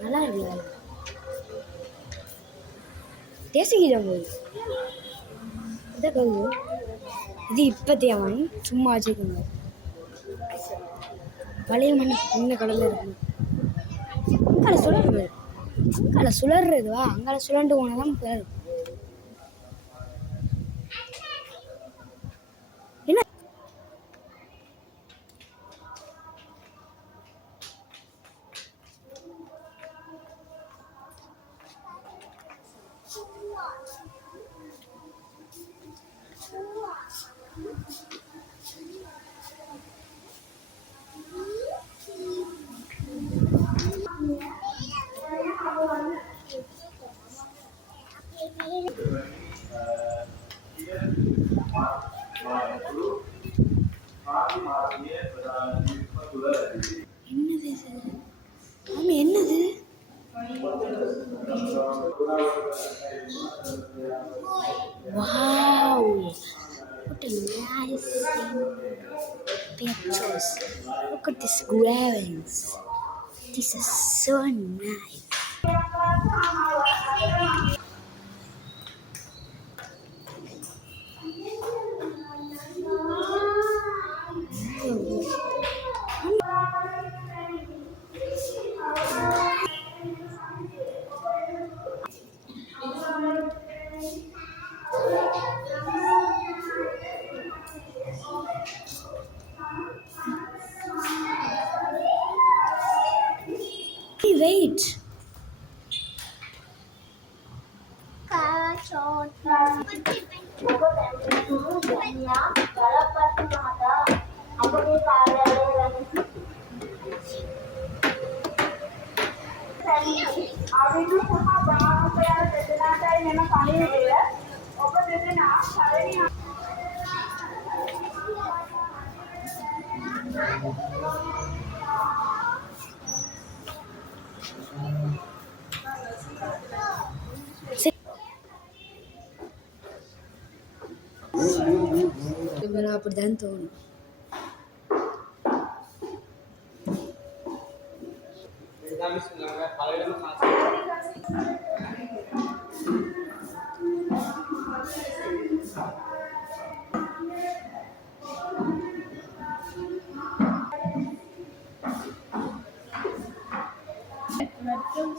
நல்லா இருக்குல்ல, தேசிக்கிறோம் போது இதை கவு இது இப்போத்தையவன் சும்மா வச்சுக்கணும். பழைய மண் இன்னும் கடலில் இருக்கணும். அங்கால சுழறது, அங்கால சுழறதுவா, அங்கால சுழண்டு போனதான் பேர். என்ன என்னது இது? ஆமா, என்னது? Wow, what a nice pictures. Look at these gravings. This is so nice. Hey, wait. அப்படிதான் தோணும். மற்றும்